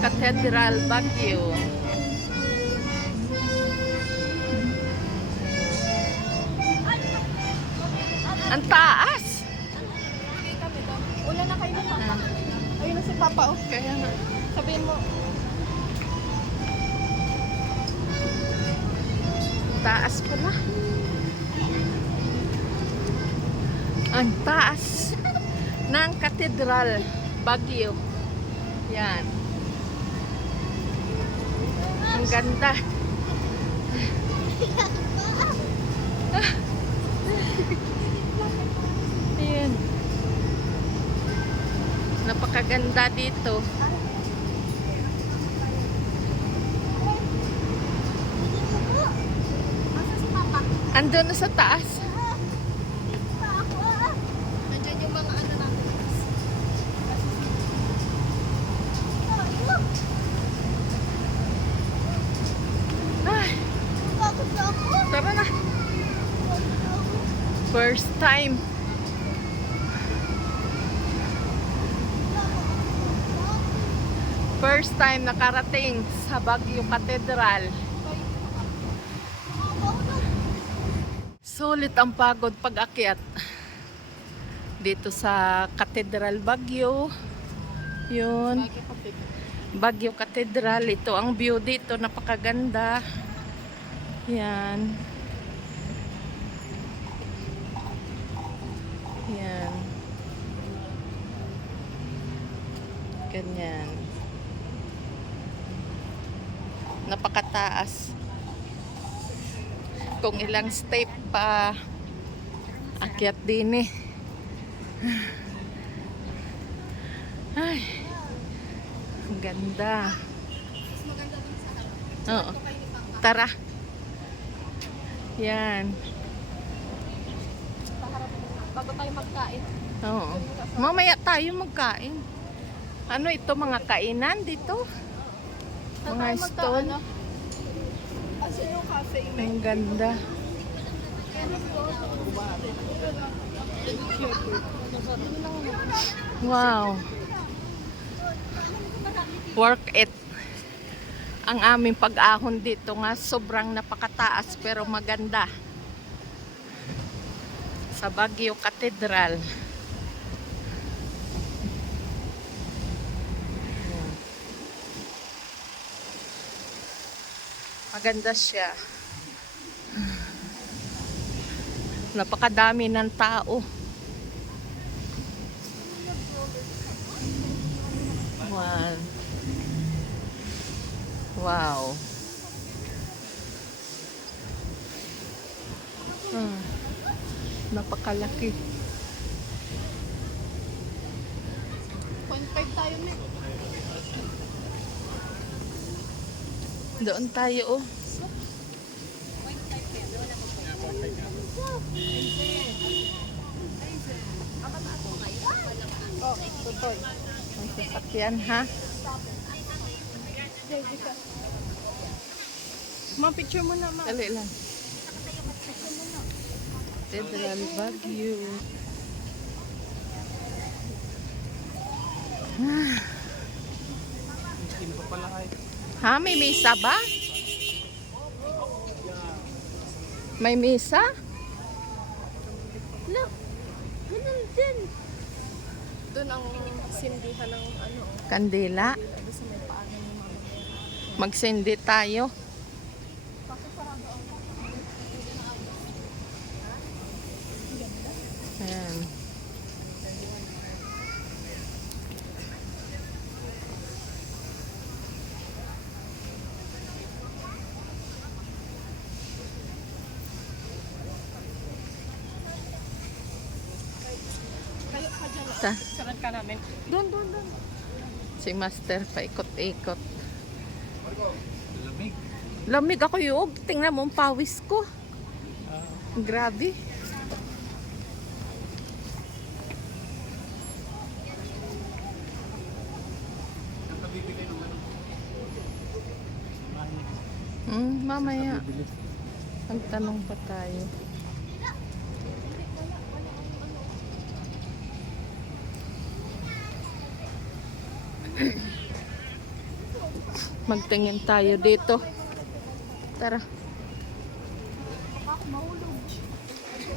Cathedral Baguio. Ang taas! Una na kayo ng papa. Ayun na si papa, oh. Kaya nga. Sabihin mo. Taas pala. Ang taas ng Cathedral Baguio. Yan. Ang ganda. Ayan. Napakaganda dito. Asa si papa? Andun na sa taas. Nandiyan yung mga ano natin. Ay, tara na. First time. First time nakarating sa Baguio Cathedral. Sulit ang pagod pag-akyat dito sa Cathedral Baguio. Yun. Baguio Cathedral. Ito ang view dito. Napakaganda. Yan. Yan. Ganyan. Napakataas. Kung ilang step pa akyat din eh. Ay, ang ganda. Mas maganda dun sa harap. Oo. Ito kayo ni papa. Tara. Yan. Sa harap. Bago tayo magkain. Oo. Mamaya tayo magkain. Ano ito, mga kainan dito? Saan Mga tayo stall. magkaano? Asan yung cafe? Ang ganda. Wow. Work it. Ang aming pag-ahon dito nga sobrang napakataas pero maganda. Sa Baguio Cathedral. Maganda siya. Napakadami ng tao. Wow. Wow. Napakalaki. 0.5 tayo na. Doon tayo oh. Oh, tutoy. Ang sasakyan ha. Ma-picture mo na, ma. Dali lang. Cathedral Baguio. Ha, may misa ba? May misa? Look, ganun din. Doon ang sindihan ng ano. Kandila. Doon sa may paanan ng mga. Magsindi tayo. Kasi sarado ang Ayan. kayo ka dyan. Sa, Sarad ka namin. Doon. si Master paikot-ikot. Lamig ako yung. Tingnan mo ang pawis ko. Grabe. Mamaya. Magtanong pa tayo. Magtingin tayo dito. Tara.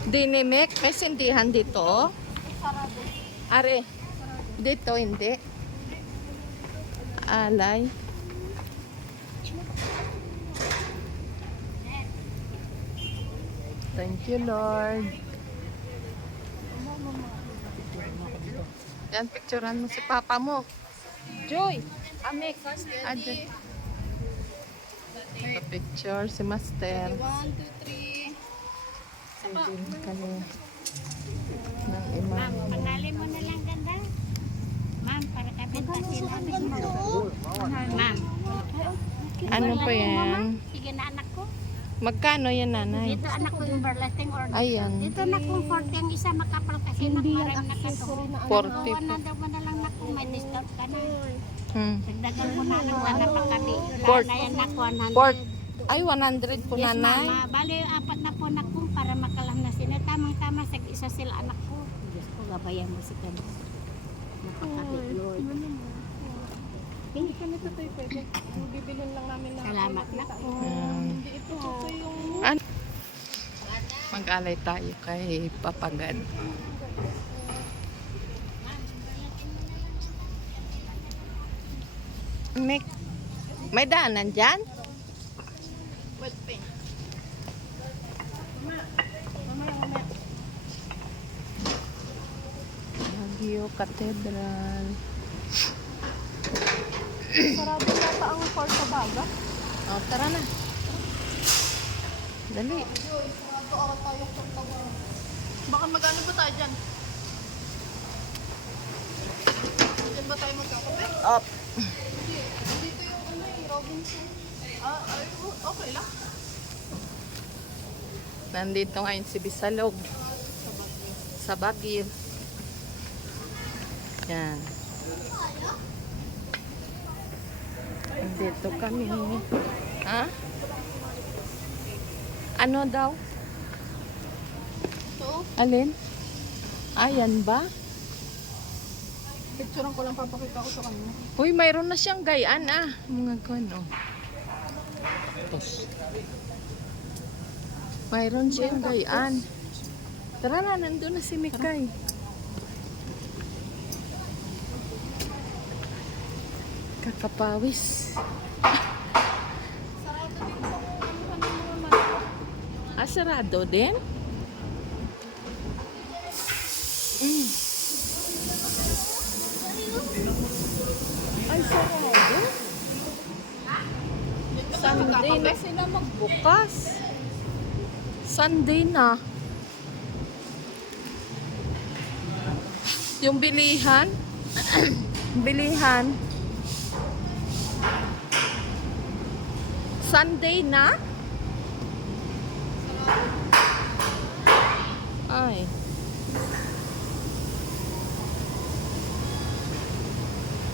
Dinimek, may sindihan dito. Are, dito hindi. Alay. Thank you, Lord. Yan, picturean mo si Papa mo. Joy, Amek. Adyan. Picture si Master. 1, 2, 3. Silin kami ng imam. Ma'am, pangalan mo na lang ganda. Ma'am, para kabenta sila. Ma'am. Ano pa yan? Sige na anak ko. Magkano yan, nanay? Dito anak ko yung everlasting order. Ayan. Dito na kung 40 ang isa makapal kasi nagmaram na ka to. 40 100 mo na lang na kung may discount ka na. Dagdagan ko na ng wala pa kami. Port. Na yan na 100. Port. Ay, 100 po, Yes, nanay. mama. Bali, apat na po na kung para makalam na sila. Tamang-tama sa isa sila anak ko. Diyos ko, gabayan mo si Kano. Napakabit, Lord. Hindi ka nito tayo pwede. Bibilin lang namin na. Salamat na po. Hindi ito yung... Mag-alay tayo kay Papagad. May daanan dyan? Wet paint. Baguio Cathedral. Sarado yata ang Fort sa Baga. Oh, tara na. Dali. Baka magano ba tayo dyan? Dyan ba tayo magkakape? Up. Dito yung ano yung Robinson. Okay lang. Nandito ngayon si Bisalog. Sa Baguio. Yan. Nandito kami. Ha? Ano daw? So, Alin? Ayan ba? picturean ko lang papakita ko sa kanya. Uy, mayroon na siyang gayaan Mga gano. Mayroon siyang gayaan. Tara na, nandun na si Mikay. Kakapawis. Sarado din? Ay, sarado? Sunday na sila magbukas. Sunday na. Yung bilihan. Bilihan. Sunday na? Ay.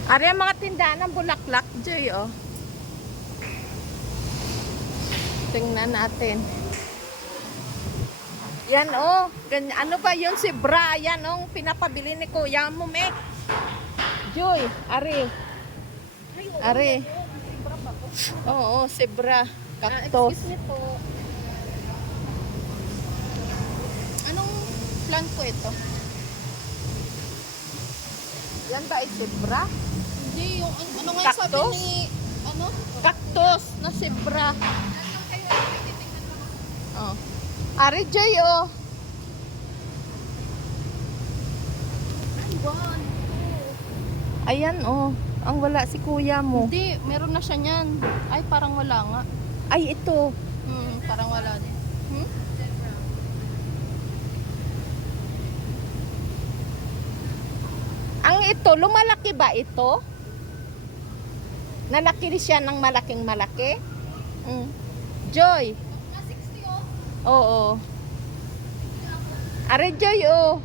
Ari ang mga tindahan ng bulaklak, Joy, oh. Tingnan natin. Yan, oh. Ganyan, ano ba yun si Bra? Yan, oh. Pinapabili ni Kuya mo, Mek. Joy, Ari. Ari. Oo, si Bra. Cactus. Excuse me po. Anong plant po ito? Yan ba ay si Bra? Hindi, yung ano nga yung sabi Cactus? ni... Ano? Cactus na si Bra. Oh. Ari, Joy, oh. Ayan, oh. Ang wala si kuya mo. Hindi, meron na siya niyan. Ay, parang wala nga. Ay, ito. Parang wala din. Ang ito, lumalaki ba ito? Nalaki siya ng malaking malaki? Joy. Na 60 oh. Oo. Are, Joy, oh.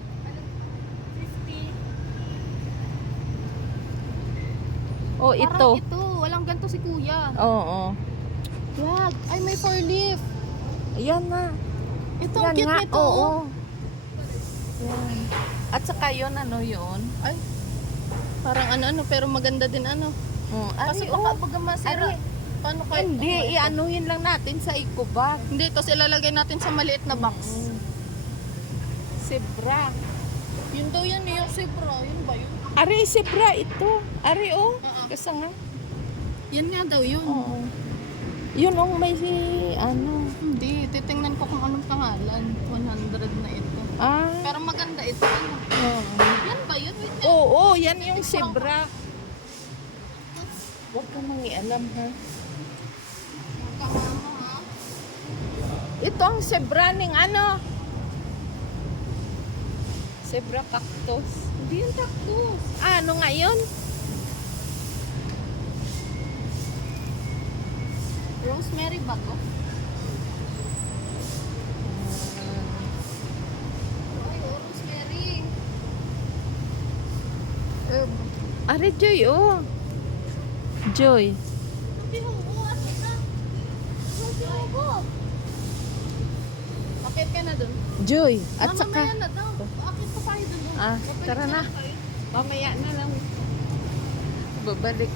50. Oh, ito. Parang ito. Walang ganito si kuya. Oo. Wag. Ay, may 4 leaf. Ayan na. Ito, Yan ang cute nga, nito. oo. Yan. At saka yun, ano yun? Ay, Parang ano-ano, pero maganda din ano. Oh, Kasi ari, baka oh. baga masira. Ari. Paano kayo? Hindi, ianuhin lang natin sa eco bag. Hindi, tapos ilalagay natin sa maliit na box. Zebra. Yun daw yan yung zebra. Yun ba yun? Ari, zebra ito. Ari, oh. Kasi nga. Yan nga daw yun. Oo. Yun ang may ano. Hindi, titingnan ko kung anong pangalan. 100 na ito. Ah. Pero maganda ito. Ano? Oo. Yan ba yun? Wait, Oo, yan yung zebra. Huwag ka mangialam, ha? magkakama ha? Ito ang zebra ng ano? Zebra cactus. Hindi yung cactus. Ah, ano nga yun? Rosemary ba to? Ay, oh, rosemary. Herb. Ari, Joy, oh. Joy. Hindi mo bukas ito. Hindi mo. Akit ka na dun. Joy. At Mamaya saka, na daw. Akit pa tayo dun. Ah, Babalik tara na. tayo. mamaya na lang. Babalik.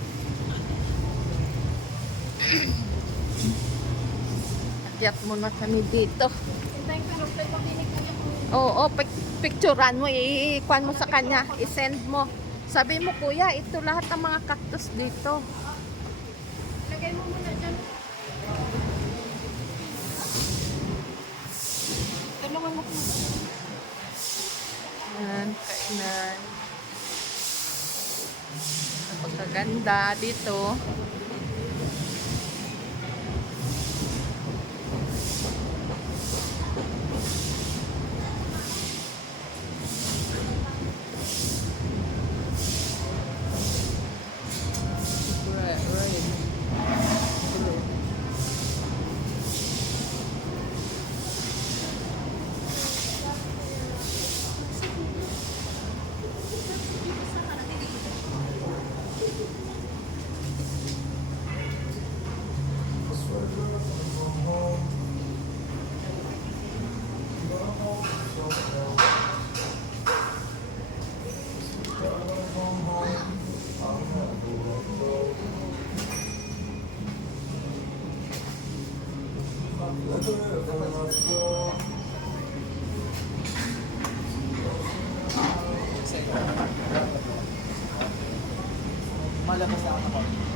Akyat muna kami dito. Hintayin ko yung pagpapinig ko yung Oo, picturean mo, i-kuan mo sa kanya, i-send mo. Sabi mo, kuya, ito lahat ng mga cactus dito. lagay mo muna dyan. Tulungan mo ko. Yan, kainan. Napagkaganda dito. Malabas na ako.